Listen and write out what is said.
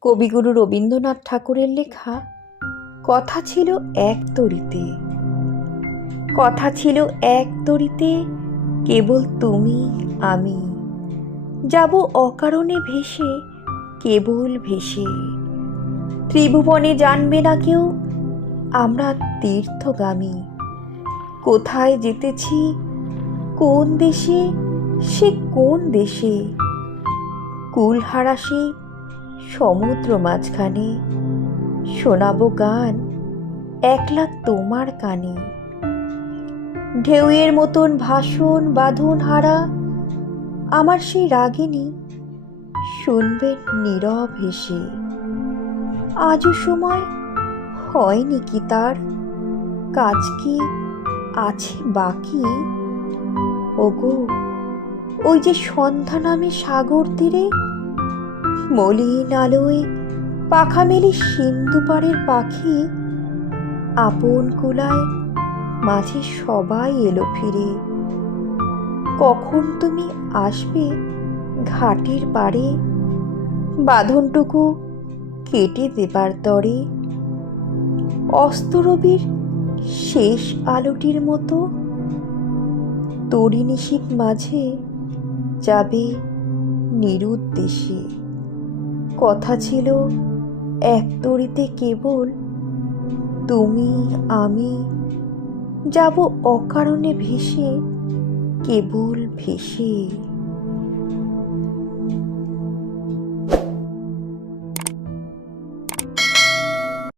কবিগুরু রবীন্দ্রনাথ ঠাকুরের লেখা, কথা ছিল এক তরিতে। কথা ছিল এক তরিতে, কেবল তুমি, আমি। যাব অকারণে ভেসে, কেবল ভেসে। ত্রিভুবনে জানবে না কেউ, আমরা তীর্থগামী। কোথায় যেতেছি, কোন দেশে, সে কোন দেশে? কুলহারা সে সমুদ্র মাঝখানে। শোনাবো গান একলা তোমার কানে। ঢেউয়ের মতন ভাষণ বাঁধন হারা আমার সেই রাগিনী, শুনবে নীরব হেসে। আজও সময় হয়নি কি তার, কাজ কি আছে বাকি? ওগো, ওই যে সন্ধ্যা নামে সাগর তীরে মলিন আলোয় পাখা মেলি সিন্ধু পাড়ের পাখি। আপন কুলায় মাঝে সবাই এলো ফিরে। কখন তুমি আসবে ঘাটের পাড়ে? বাঁধনটুকু কেটে দেবার তরে। অস্তরবির শেষ আলোটির মতো তরি নিশীত মাঝে যাবে নিরুদ্দেশে। কথা ছিল এক তরিতে কেবল তুমি আমি যাব অকারণে ভেসে কেবল ভেসে।